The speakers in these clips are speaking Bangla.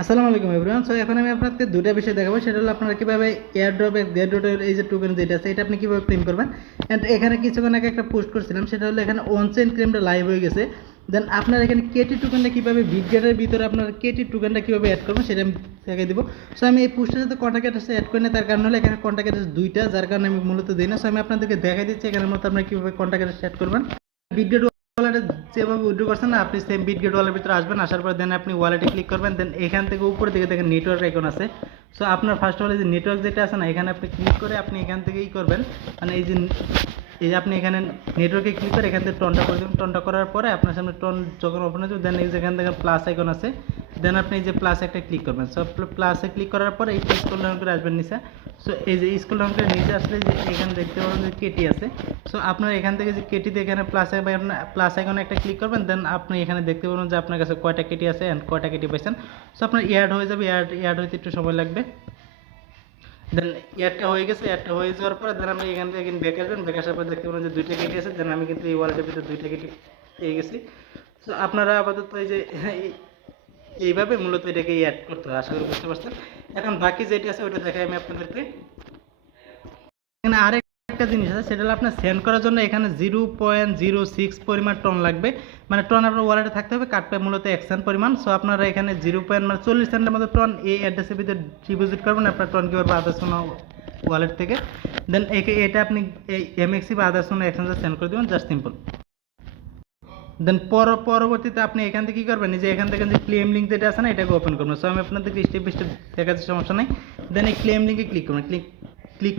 আসসালামু আলাইকুম এভরিওয়ান। সো এখন আমি আপনাদের দুটো বিষয় দেখাবো, সেটা হলো আপনারা কিভাবে এয়ারড্রপ এয়ারড্রপের এই যে টোকেন যেটা আছে এটা আপনি কিভাবে ক্লেম করবেন। এন্ড এখানে কিছুক্ষণ আগে একটা পোস্ট করছিলাম, সেটা হলো এখানে অনচেইন ক্লেমটা লাইভ হয়ে গেছে। দেন আপনারা এখানে কেটি টোকেনটা কিভাবে বিটগেটের ভিতরে আপনারা কেটি টোকেনটা কিভাবে অ্যাড করবেন সেটা আমি দেখাই দিব। সো আমি এই পোস্টের সাথে কন্টাক্ট অ্যাড্রেস অ্যাড করি না, তার কারণ হলো এখানে কন্টাক্ট অ্যাড্রেস দুইটা, যার কারণে আমি মূলত দিই না। সো আমি আপনাদেরকে দেখাই দিচ্ছি এখানের মতো আপনারা কিভাবে কন্টাক্ট অ্যাড্রেস অ্যাড করবেন। বিটগেট ওয়ালেটে যেভাবে উইথড্র করছেন না, আপনি সেম বিটগেট ওয়ালেটের ভিতরে আসবেন, আসার পর দেন আপনি ওয়ালেটে ক্লিক করবেন। দেন এখান থেকে উপরে দিকে দেখেন নেটওয়ার্ক আইকন আছে। সো আপনার ফার্স্ট অফ অল এই যে নেটওয়ার্ক যেটা আছে না, এখানে আপনি ক্লিক করে আপনি এখান থেকেই করবেন, মানে এই যে আপনি এখানে নেটওয়ার্কে ক্লিক করে এখান থেকে টনটা করে দেবেন। টনটা করার পরে আপনার সামনে টন যখন ওপেন হয়ে যাবে, দেন এই যে এখান থেকে প্লাস আইকন আছে, দেন আপনি এই যে প্লাস একটা ক্লিক করবেন। সো প্লাসে ক্লিক করার পরে এই স্ক্রল ডাউন করে আসবেন নিচে। সো এই যে স্ক্রল ডাউন করে নিচে আসলে যে এখানে দেখতে পাবেন যে কেটি আছে। সো আপনার এখান থেকে যে কেটিতে এখানে প্লাস আইকনে একটা ক্লিক করবেন, দেন আপনি এখানে দেখতে পাবেন যে আপনার কাছে কয়টা কেটি আছে এন্ড কয়টা কেটি পাইছেন। সো আপনার অ্যাড হয়ে যাবে, অ্যাড হইতে একটু সময় লাগবে। দেন অ্যাডটা হয়ে গেছে, অ্যাডটা হয়ে যাওয়ার পরে দেন আপনি এখান থেকে ব্যাক আসবেন, ব্যাক আসার পর দেখতে পাবেন যে দুইটা কেটি আছে। দেন আমি কিন্তু এই ওয়ালেটের ভিতরে দুইটা কেটি পেয়ে গেছি। সো আপনারা আপাতত এই যে এইভাবে মূলত এটাকে অ্যাড করতে হয়, আশা করি বুঝতে পারছেন। এখন বাকি যেটা আছে ওটা দেখাই আমি আপনাদেরকে। এখানে আরেকটা জিনিস আছে, সেটা হলো আপনার সেন্ড করার জন্য এখানে 0.06 পরিমাণ টন লাগবে, মানে টন আপনার ওয়ালেটে থাকতে হবে, কাটবে মূলত 1 সেন্ট পরিমাণ। সো আপনারা এখানে 40 সেন্টের মতো টন এই অ্যাড্রেসের ভিতরে ডিপোজিট করবেন। আপনার টন কি করবে আদার্স কোনো ওয়ালেট থেকে, দেন এটা আপনি এই এমএক্সি বা আদার্স কোনো এক্সচেঞ্জে সেন্ড করে দেবেন, জাস্ট সিম্পল। দেন পরবর্তীতে আপনি এখান থেকে কী করবেন, যে এখান থেকে যে ক্লেম লিঙ্ক যেটা আছে না, এটাকে ওপেন করবেন। সো আমি আপনাদেরকে স্টেপ বাই স্টেপ দেখাচ্ছি, সমস্যা নেই। দেন এই ক্লেম লিঙ্কে ক্লিক করবেন,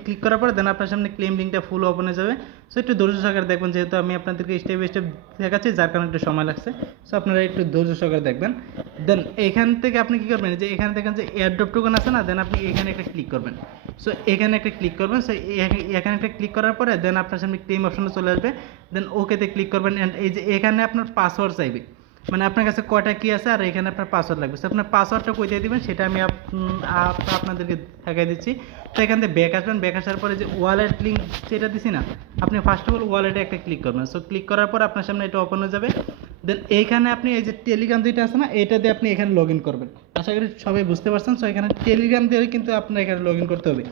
ক্লিক করার পরে দেন আপনার সামনে ক্লেম লিঙ্কটা ফুল ওপেন হয়ে যাবে। সো একটু ধৈর্য সহকারে দেখবেন, যেহেতু আমি আপনাদেরকে স্টেপ বাই স্টেপ দেখাচ্ছি, যার কারণে একটু সময় লাগছে। সো আপনারা একটু ধৈর্য সহকারে দেখবেন। দেন এখান থেকে আপনি কী করবেন, যে এখান থেকে যে এয়ারড্রপ টোকেন আছে না, দেন আপনি এখানে একটা ক্লিক করবেন। সো এখানে একটা ক্লিক করবেন। সো এখানে একটা ক্লিক করার পরে দেন আপনার সামনে ক্লেম অপশনে চলে আসবে, দেন ওকেতে ক্লিক করবেন। অ্যান্ড এই যে এখানে আপনার পাসওয়ার্ড চাইবে, মানে আপনার কাছে কয়টা কি আছে আর এখানে আপনার পাসওয়ার্ড লাগবে। সো আপনার পাসওয়ার্ডটা কই দিয়ে দিবেন সেটা আমি আপনাদেরকে দেখাই দিচ্ছি। তো এখান থেকে ব্যাক আসবেন, ব্যাক আসার পরে যে ওয়ালেট লিঙ্ক যেটা দিছি না, আপনি ফার্স্ট অফ অল ওয়ালেটে একটা ক্লিক করবেন। সো ক্লিক করার পর আপনার সামনে এটা ওপেন হয়ে যাবে। দেন এইখানে আপনি এই যে টেলিগ্রাম যেটা আছে না, এটা দিয়ে আপনি এখানে লগ ইন করবেন। আশা করি সবাই বুঝতে পারছেন। সো এখানে টেলিগ্রাম দিয়ে কিন্তু আপনার এখানে লগ ইন করতে হবে।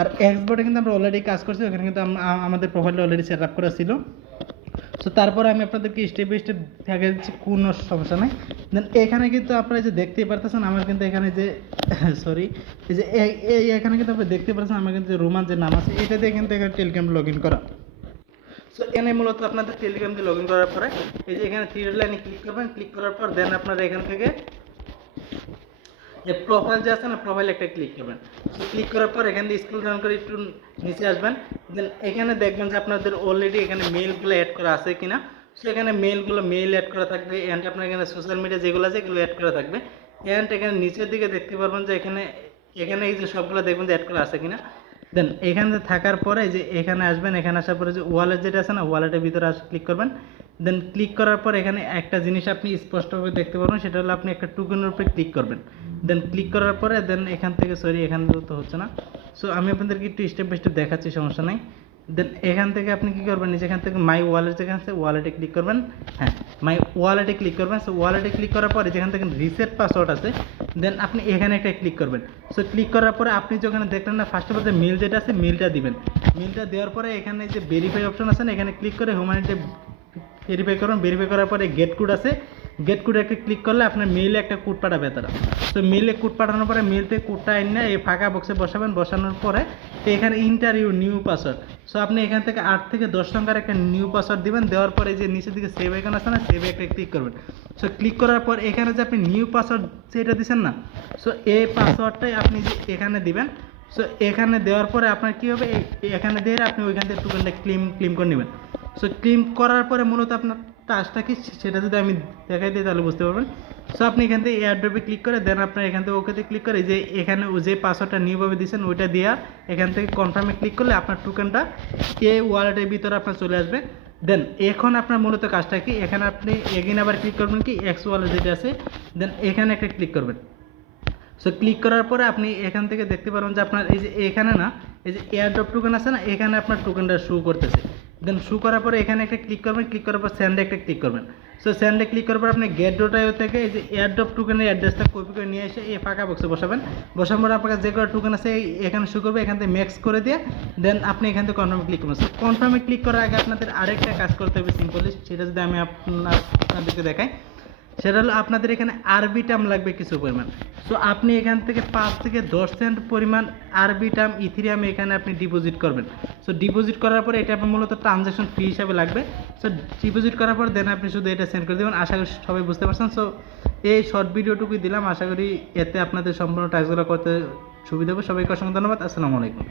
আর এক্সবোর্ডে কিন্তু আমরা অলরেডি কাজ করছি, ওখানে কিন্তু আমাদের প্রোফাইলটা অলরেডি সেট আপ করা ছিল। সো তারপরে আমি আপনাদেরকে স্টেপ বাই স্টেপ দেখা দিচ্ছি, কোনো সমস্যা নাই। দেন এখানে কিন্তু আপনারা যে দেখতেই পারতেছেন, আমার কিন্তু এখানে যে সরি এই যে এখানে কিন্তু আপনি দেখতে পাচ্ছেন আমার কিন্তু রোমান যে নাম আছে, এটা দিয়ে কিন্তু এখানে টেলিগ্রাম লগ ইন করা। সো এখানে মূলত আপনাদের টেলিগ্রাম দিয়ে লগ ইন করার পরে এই যে এখানে থ্রি লাইনে ক্লিক করবেন, ক্লিক করার পর দেন আপনারা এখান থেকে যে প্রোফাইল যে আছে না, প্রোফাইল একটা ক্লিক করবেন। সো ক্লিক করার পর এখান থেকে স্ক্রল ডাউন করে একটু নিচে আসবেন। দেন এখানে দেখবেন যে আপনাদের অলরেডি এখানে মেইলগুলো অ্যাড করা আছে কিনা। সো এখানে মেইল অ্যাড করা থাকবে, অ্যান্ড আপনার এখানে সোশ্যাল মিডিয়া যেগুলো আছে এগুলো অ্যাড করা থাকবে। অ্যান্ড এখানে নিচের দিকে দেখতে পারবেন যে এখানে এই যে সবগুলো দেখবেন যে অ্যাড করা আছে কিনা। দেন এখানে থাকার পরে যে এখানে আসবেন, এখানে আসার পরে যে ওয়ালেট যেটা আছে না, ওয়ালেটের ভিতরে ক্লিক করবেন। দেন ক্লিক করার পর এখানে একটা জিনিস আপনি স্পষ্টভাবে দেখতে পারবেন, সেটা হলো আপনি একটা টোকেনের উপরে ক্লিক করবেন। দেন ক্লিক করার পরে দেন এখান থেকে এখান তো হচ্ছে না। সো আমি আপনাদেরকে একটু স্টেপ বাই স্টেপ দেখাচ্ছি, সমস্যা নেই। দেন এখান থেকে আপনি কী করবেন, যেখান থেকে মাই ওয়ালেট যেখানে আছে ওয়ালেটে ক্লিক করবেন। হ্যাঁ, মাই ওয়ালেটে ক্লিক করবেন। সো ওয়ালেটে ক্লিক করার পরে যেখান থেকে রিসেট পাসওয়ার্ড আছে, দেন আপনি এখানে একটা ক্লিক করবেন। সো ক্লিক করার পরে আপনি যখন দেখলেন না, ফার্স্ট অফ অল যে মেল যেটা আছে মেলটা দিবেন। মেলটা দেওয়ার পরে এখানে যে ভেরিফাই অপশন আছে না, এখানে ক্লিক করে হিউম্যানিটি ভেরিফাই করুন। ভেরিফাই করার পরে গেট কোড আছে, গেট কোডে একটা ক্লিক করলে আপনার মেইলে একটা কোড পাঠাবে তারা। তো মেইলে কোড পাঠানোর পরে মেইল থেকে কোডটা এনে এই ফাঁকা বক্সে বসাবেন। বসানোর পরে এখানে inter your new password. So আপনি এখান থেকে 8 থেকে 10 সংখ্যার একটা নিউ পাসওয়ার্ড দিবেন। দেওয়ার পরে যে নিচের দিকে সেভ আইকন আছে না, সেভ একটা ক্লিক করবেন। সো ক্লিক করার পর এখানে যে আপনি নিউ পাসওয়ার্ড যেটা দিচ্ছেন না, সো এই পাসওয়ার্ডটাই আপনি যে এখানে দিবেন। সো এখানে দেওয়ার পরে আপনার কী হবে, এখানে দিয়ে আপনি ওইখান থেকে টোকেনটা ক্লেম করে নেবেন। সো ক্লেম করার পরে মূলত আপনার টাস্কটা কি সেটা যদি আমি দেখাই দিই তাহলে বুঝতে পারবেন। সো আপনি এখান থেকে এয়ারড্রপে ক্লিক করে দেন আপনার এখান থেকে ওকেতে ক্লিক করে যে এখানে যে পাসওয়ার্ডটা নিউভাবে দিয়েছেন ওইটা দেওয়া, এখান থেকে কনফার্মে ক্লিক করলে আপনার টোকেনটা এই ওয়ালেটের ভিতরে আপনার চলে আসবে। দেন এখন আপনার মূলত কাজটা কি, এখানে আপনি এগেইন আবার ক্লিক করবেন কি এক্স ওয়ালেট যেটা আছে, দেন এখানে একটা ক্লিক করবেন। সো ক্লিক করার পরে আপনি এখান থেকে দেখতে পারবেন যে আপনার এই যে এখানে না, এই যে এয়ারড্রপ টোকেন আছে না, এখানে আপনার টোকেনটা শো করতেছে। দেন শো করার পরে এখানে একটা ক্লিক করবেন, ক্লিক করার পর সেন্ডে একটা ক্লিক করবেন। সো সেন্ডে ক্লিক করার পর আপনি গেট ডট আইও থেকে এই যে এয়ারড্রপ টোকেনের অ্যাড্রেসটা কপি করে নিয়ে এসে এই ফাঁকা বক্সে বসাবেন। বসানোর পর আপনার যে কটা টোকেন আছে এখানে শো করবে, এখান থেকে ম্যাক্স করে দিয়ে দেন আপনি এখান থেকে কনফার্মে ক্লিক করবেন। সো কনফার্মে ক্লিক করার আগে আপনাদের আরেকটা কাজ করতে হবে সিম্পলি, সেটা যদি আমি আপনাদেরকে দেখাই। সেটা হলো আপনাদের এখানে আরবি টার্ম লাগবে কিছু পরিমাণ। সো আপনি এখান থেকে 5 থেকে 10 সেন্ট পরিমাণ আরবি টার্ম ইথেরিয়াম এখানে আপনি ডিপোজিট করবেন। সো ডিপোজিট করার পরে এটা আপনার মূলত ট্রানজ্যাকশন ফি হিসাবে লাগবে। সো ডিপোজিট করার পর দেন আপনি শুধু এটা সেন্ড করে দেবেন। আশা করি সবাই বুঝতে পারছেন। সো এই শর্ট ভিডিওটুকুই দিলাম, আশা করি এতে আপনাদের সম্পূর্ণ টাস্কগুলো করতে সুবিধা হবে। সবাইকে অসংখ্য ধন্যবাদ। আসসালামু আলাইকুম।